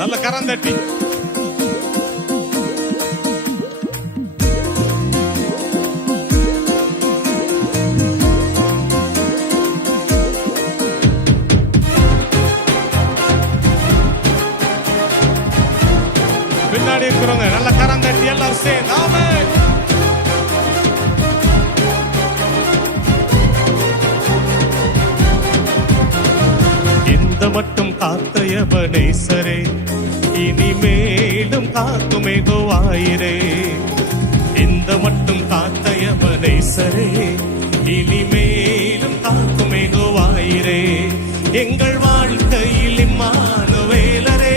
நல்ல கரந்தட்டி. பின்னாடி இருக்கிறவங்க நல்ல கரந்தட்டி எல்லாரும் சேர்ந்து ஆமென். இந்த மட்டும் காத்தயபனேசரே, இனிமேலும் காக்குமே கோவாயிரே. இந்த மட்டும் காத்தயபனேசரே, இனிமேலும் காக்குமே கோவாயிரே. எங்கள் வாழ்க்கையில் இம்மானுவேலரே,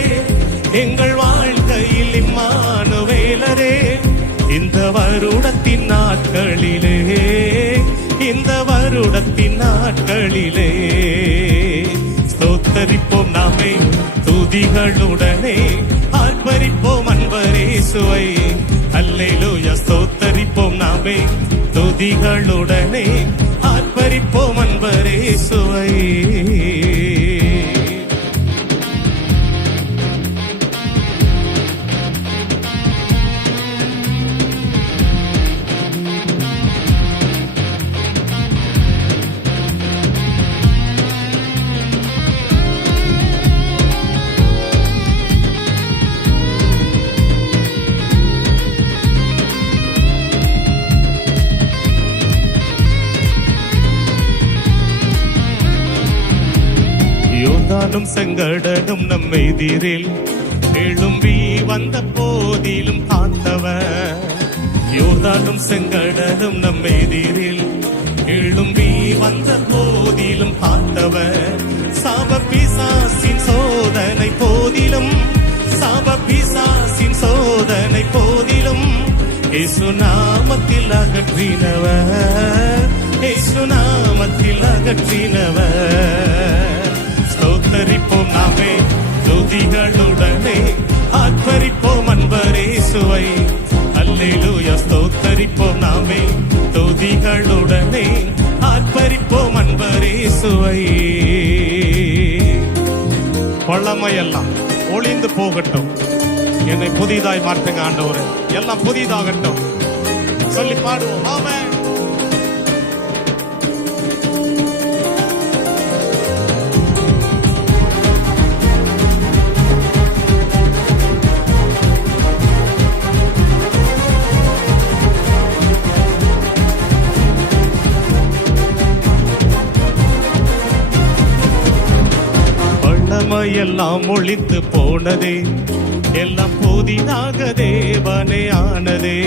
எங்கள் வாழ்க்கையில் இம்மானுவேலரே. இந்த வருடத்தின் நாட்களிலே, இந்த வருடத்தின் நாட்களிலே ஸ்தோத்தரிப்போம் நாமே துதிகளுடனே, ஆர்ப்பரிப்போம் அன்பரேசுவை. அல்லேலூயா. ஸ்தோத்தரிப்போம் நாமே துதிகளுடனே, ஆர்ப்பரிப்போம் அன்பரேசுவை. யோர்தானும் செங்கடலும் நம் எதிரில் எழும்பி வந்த போதிலும் காத்தவர். யோர்தானும் செங்கடலும் நம் எதிரில் எழும்பி வந்த போதிலும் காத்தவர். சாப பிசாசின் சோதனை போதிலும், சாப பிசாசின் சோதனை போதிலும் இயேசு நாமத்தில் அகற்றினவர், இயேசு நாமத்தில் அகற்றினவர். ஸ்தோத்தரிப்போம் நாமே துதிகளுடனே, ஆர்ப்பரிப்போம் அன்பரேசுவை. அல்லேலூயா. ஸ்தோத்தரிப்போம் நாமே துதிகளுடனே, ஆர்ப்பரிப்போம் அன்பரேசுவை. பழமையெல்லாம் ஒளிந்து போகட்டும், என்னை புதிதாய் மாற்றுங்க ஆண்டவரே. எல்லாம் புதிதாகட்டும் சொல்லி பாடுவோம். ஆமென். எல்லாம் ஒளிந்து போனதே, எல்லாம் புதிதாக தேவனே ஆனதே.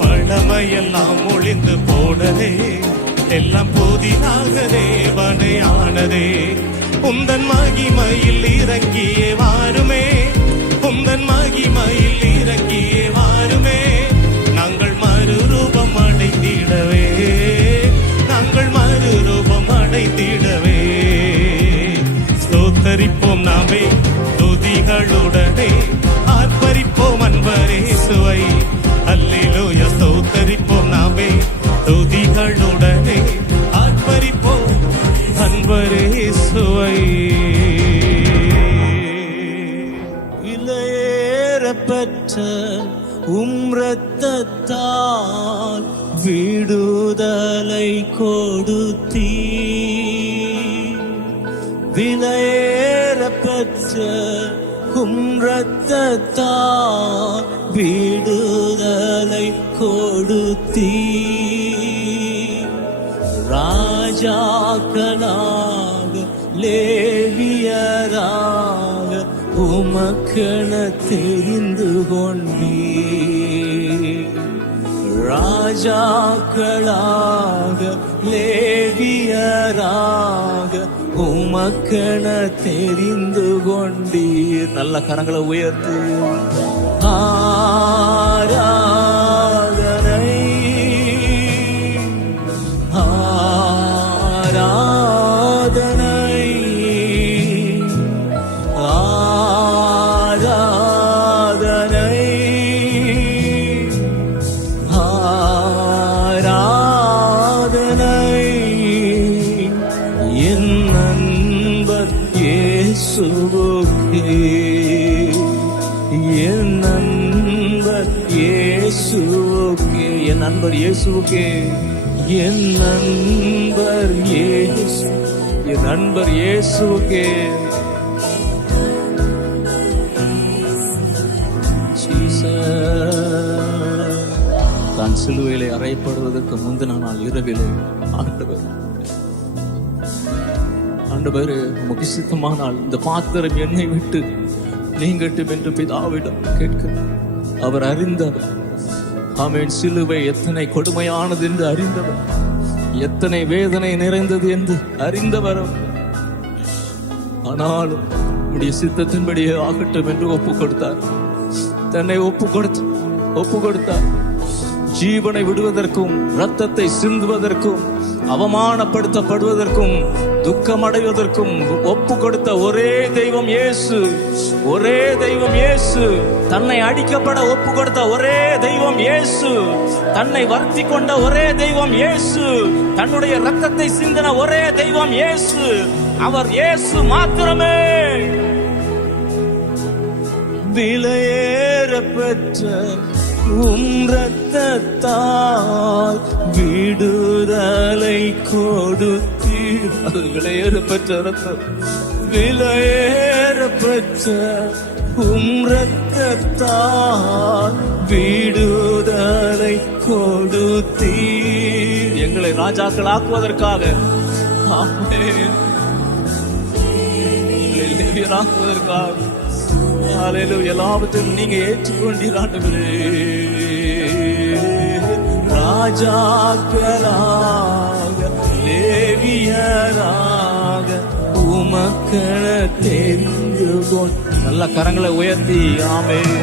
பழமையெல்லாம் ஒளிந்து போனதே, எல்லாம் புதிதாக தேவனே ஆனதே. உந்தன் மகிமையில் இறங்கியே வாருமே, உந்தன் மகிமையில் இறங்கியே வாருமே. நாங்கள் மறுரூபம் அடைந்திடவே, நாங்கள் மறுரூபம் அடைந்திடவே. ஸ்தோத்தரிப்போம் நாமே துதிகளுடனே, ஆர்ப்பரிப்போம் அன்பரேசுவை. அல்லேலூயா. ஸ்தோத்தரிப்போம் நாமே துதிகளுடனே, ஆர்ப்பரிப்போம் அன்பரேசுவை. விலையேறப்பெற்ற இரத்தத்தால் விடுதலை கொடுத்தீ, விலையேறப்பெற்ற இரத்தத்தால் விடுதலை கொடுத்தீ. ராஜாக்களாக லேவியராக உமக்கென தெரிந்து கொண்டீ. ராஜாக்களாக லேவியராக உமக்கென தெரிந்து கொண்டீர். நல்ல கரங்களை உயர்த்து. ஆராதனை ஆராதனை ஆராதனை ஆராதனை என் நண்பர் இயேசுவுக்கே. இயேசுவுக்கே, என் நண்பர் இயேசுவுக்கே, என் நண்பர் இயேசு, என் நண்பர் இயேசுவுக்கே. தான் சிலுவையிலே அறையப்படுவதற்கு முந்தின நாள் இரவிலே ஆண்டவரே உமக்கு சித்தமானால் இந்த பாத்திரம் என்னை விட்டு நீங்கட்டும் என்று பிதாவிடம் கேட்க அவர் அறிந்தவர். ஆமென். சிலுவை எத்தனை கொடுமையானது என்று அறிந்தவர், எத்தனை வேதனை நிறைந்தது என்று அறிந்தவர். ஆனாலும் உடைய சித்தத்தின்படியே ஆகட்டும் என்று ஒப்பு கொடுத்தார். தன்னை ஒப்பு கொடுத்தார். ஜீவனை விடுவதற்கும் இரத்தத்தை சிந்துவதற்கும் அவமானப்படுத்தப்படுவதற்கும் துக்கமடைவதற்கும் ஒப்பு கொடுத்த ஒரே தெய்வம் இயேசு, ஒரே தெய்வம் இயேசு. தன்னை அடிக்கப்பட ஒப்பு கொடுத்த ஒரே தெய்வம் இயேசு, தன்னை வருத்தி கொண்ட ஒரே தெய்வம் இயேசு, தன்னுடைய இரத்தத்தை சிந்தின ஒரே தெய்வம் இயேசு. அவர் இயேசு மாத்திரமே. விலையேற பெற்ற இரத்தத்தால் விடுதலை கொடுத்தீர். அது விலையேற பெற்ற இரத்தம், விலையேற பெற்ற இரத்தத்தால் விடுதலை கொடுத்தீர். எங்களை ராஜாக்கள் ஆக்குவதற்காக, ஆக்குவதற்காக எல்லாவற்றையும் நீங்க ஏற்றுக்கொண்டீர் ஆண்டவரே. ராஜாக்களாக லேவியராக உமக்கென தெரிந்து கொண்டு, நல்ல கரங்களை உயர்த்தி ஆமென்.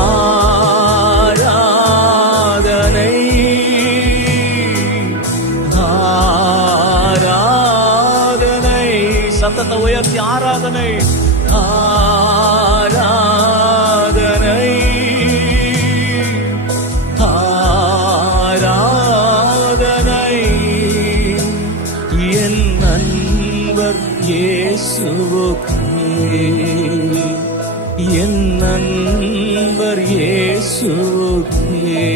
ஆராதனை ஆராதனை, சத்தத்தை உயர்த்தி ஆராதனை ஆராதனை ஆராதனை. என் நண்பர் இயேசுவுக்கே, என் நண்பர் இயேசுவுக்கே,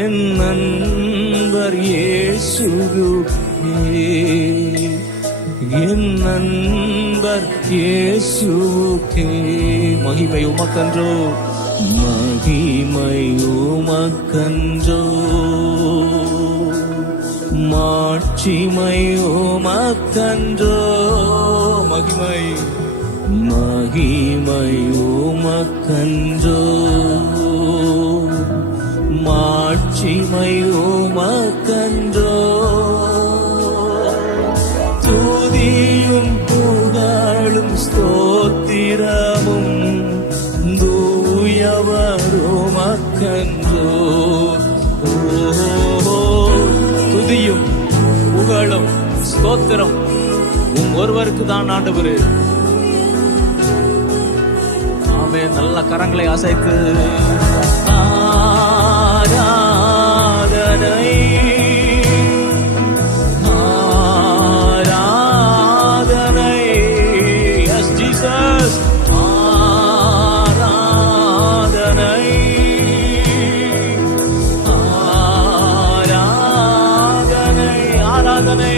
என் நண்பர் இயேசுவுக்கே, என் நண்பர் இயேசுவுக்கே. மகிமை உமக்கன்றோ, மகிமை உமக்கன்றோ, மாட்சிமை உமக்கன்றோ. மகிமை மகிமை உமக்கன்றோ, மாட்சிமை உமக்கன்றோ. துதியும் புகழும் ஸ்தோத்திரமும் தூயவர் உமக்கன்றோ. துதியும் புகழும் ஸ்தோத்திரம் ஒருவருக்கு தான் ஆண்டவரே. ஆமென். நல்ல கரங்களை அசைத்து ஆராதனை ஆராதனை. S Jesus. ஆராதனை ஆராதனை ஆராதனை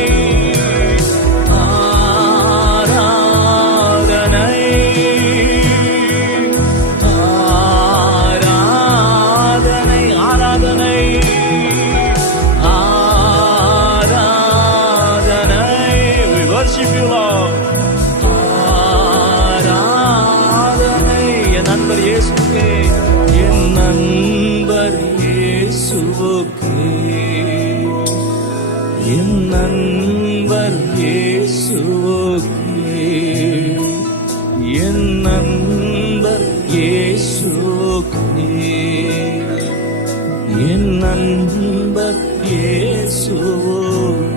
என் நண்பர் இயேசுவுக்கே, என் நண்பர் இயேசுவுக்கே, என் நண்பர் இயேசுவுக்கே, என் நண்பர் இயேசுவுக்கே.